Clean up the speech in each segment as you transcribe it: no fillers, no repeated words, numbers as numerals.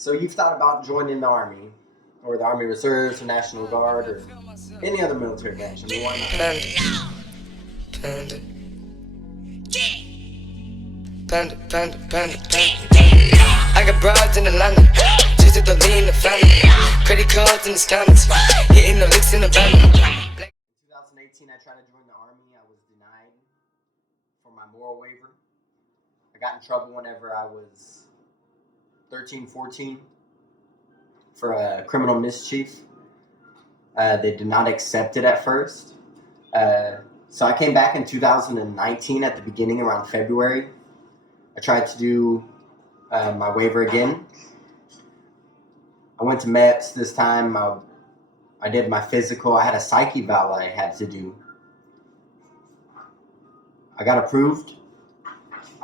So you've thought about joining the Army, or the Army Reserves, or National Guard, or any other military branch. I mean, why not? Panda, panda, panda, panda, panda. I got broads in Atlanta, just to the lean the family. Credit cards in the scammers, hitting the licks in the van. In 2018, I tried to join the Army. I was denied for my moral waiver. I got in trouble whenever I was 13, 14 for a criminal mischief. They did not accept it at first. So I came back in 2019 at the beginning, around February. I tried to do my waiver again. I went to MEPS this time. I did my physical. I had a psych eval I had to do. I got approved.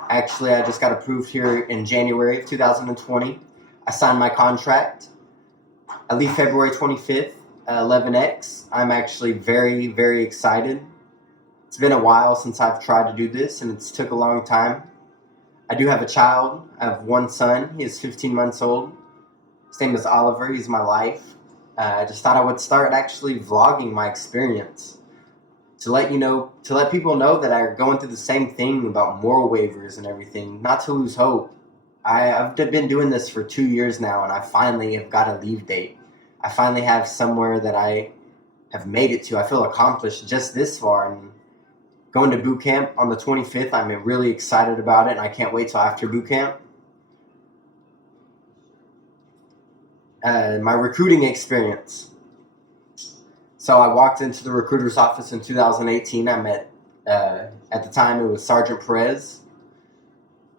Actually, I just got approved here in January of 2020. I signed my contract. I leave February 25th, 11X. I'm actually very, very excited. It's been a while since I've tried to do this, and it's took a long time. I do have a child. I have one son. He is 15 months old. His name is Oliver. He's my life. I just thought I would start actually vlogging my experience to let people know that I'm going through the same thing about moral waivers and everything, not to lose hope. I've been doing this for 2 years now, and I finally have got a leave date. I finally have somewhere that I have made it to. I feel accomplished just this far, and going to boot camp on the 25th, I'm really excited about it, and I can't wait till after boot camp. My recruiting experience. So I walked into the recruiter's office in 2018. I met, at the time, it was Sergeant Perez.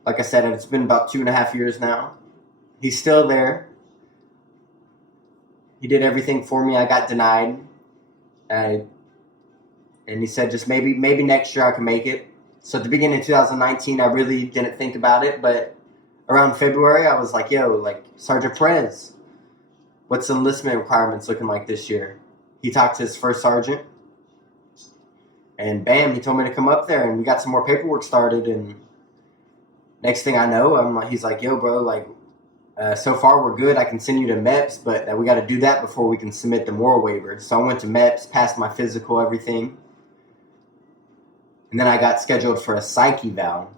Like I said, it's been about 2.5 years now. He's still there. He did everything for me. I got denied. And he said, just maybe next year I can make it. So at the beginning of 2019, I really didn't think about it. But around February, I was like, Sergeant Perez, what's the enlistment requirements looking like this year? He talked to his first sergeant. And bam, he told me to come up there. And we got some more paperwork started. And next thing I know, he's like, yo, bro, so far we're good. I can send you to MEPS, but we got to do that before we can submit the moral waiver. So I went to MEPS, passed my physical, everything. And then I got scheduled for a psych eval.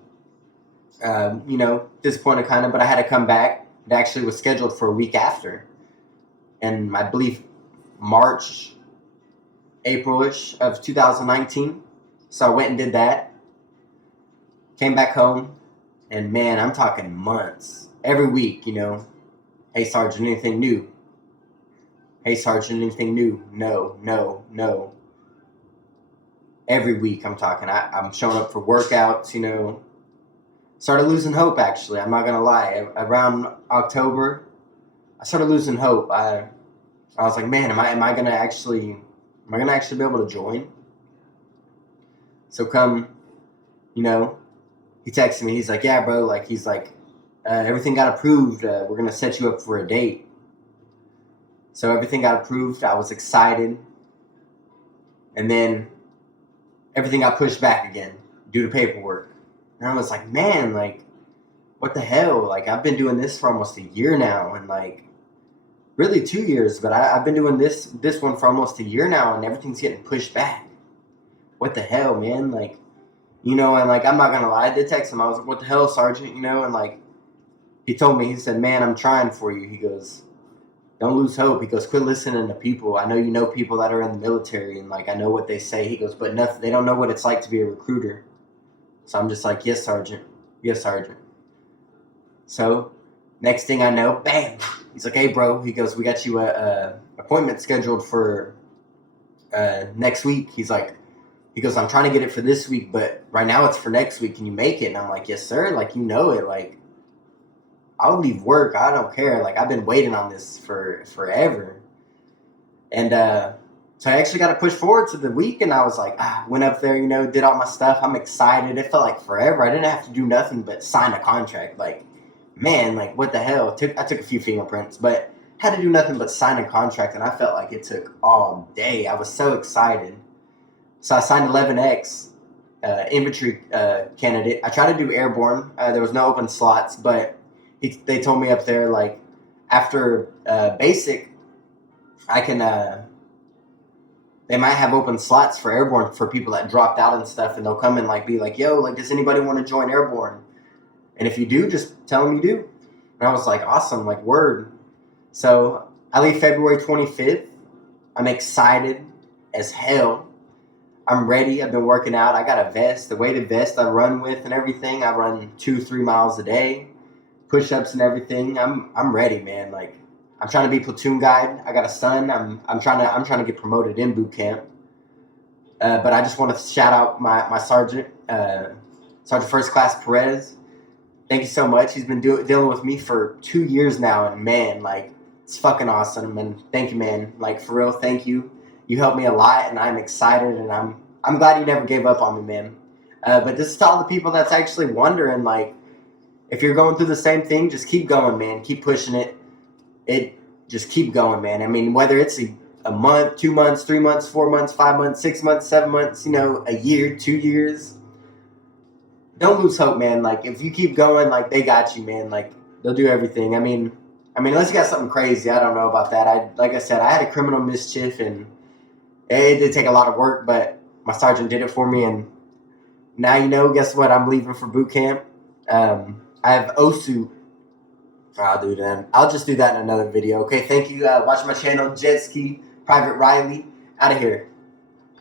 Disappointed kind of, but I had to come back. It actually was scheduled for a week after. And I believe March, April-ish of 2019. So I went and did that. Came back home. And man, I'm talking months. Every week, hey, Sergeant, anything new? Hey, Sergeant, anything new? No. Every week I'm talking. I'm showing up for workouts, Started losing hope, actually. I'm not going to lie. Around October, I started losing hope. I was like, man, am I going to actually be able to join? So come, he texted me. He's like, yeah, bro. Everything got approved. We're going to set you up for a date. So everything got approved. I was excited. And then everything got pushed back again due to paperwork. And I was like, man, what the hell? I've been doing this for almost a year now. And really 2 years. But I've been doing this one for almost a year now. And everything's getting pushed back. What the hell, man? I'm not going to lie. I did text him. I was like, what the hell, Sergeant? And he told me, he said, man, I'm trying for you. He goes, don't lose hope. He goes, quit listening to people. I know you know people that are in the military, and I know what they say. He goes, but nothing. They don't know what it's like to be a recruiter. So I'm just like, yes, Sergeant. Yes, Sergeant. So next thing I know, bam. He's like, hey, bro. He goes, we got you a appointment scheduled for next week. He goes, I'm trying to get it for this week, but right now it's for next week. Can you make it? And I'm like, yes, sir. It. I'll leave work. I don't care. I've been waiting on this for forever. And so I actually got to push forward to the week, and I was went up there, did all my stuff. I'm excited. It felt like forever. I didn't have to do nothing but sign a contract. What the hell? I took a few fingerprints, but had to do nothing but sign a contract, and I felt like it took all day. I was so excited. So I signed 11X, infantry candidate. I tried to do airborne. There was no open slots, but they told me up there, after basic, I can. They might have open slots for airborne for people that dropped out and stuff, and they'll come and like be like, "Yo, like, does anybody want to join airborne?" And if you do, just tell them you do. And I was like, "Awesome, like word." So I leave February 25th. I'm excited as hell. I'm ready. I've been working out. I got a vest, the weighted vest I run with and everything. I run 2-3 miles a day, push-ups and everything. I'm ready, man. Like, I'm trying to be platoon guide. I got a son. I'm trying to get promoted in boot camp. But I just want to shout out my sergeant, Sergeant First Class Perez. Thank you so much. He's been dealing with me for 2 years now, and man, like, it's fucking awesome. And thank you, man. Like, for real, thank you. You helped me a lot, and I'm excited, and I'm glad you never gave up on me, man. But this is to all the people that's actually wondering, like, if you're going through the same thing, just keep going, man. Keep pushing it. Just keep going, man. I mean, whether it's a month, 2 months, 3 months, 4 months, 5 months, 6 months, 7 months, a year, 2 years, don't lose hope, man. Like, if you keep going, like, they got you, man. Like, they'll do everything. I mean, unless you got something crazy, I don't know about that. Like I said, I had a criminal mischief, and it did take a lot of work, but my sergeant did it for me, and now guess what? I'm leaving for boot camp. I have OSU. I'll do that. I'll just do that in another video. Okay, thank you. Watch my channel, Jet Ski, Private Riley. Out of here.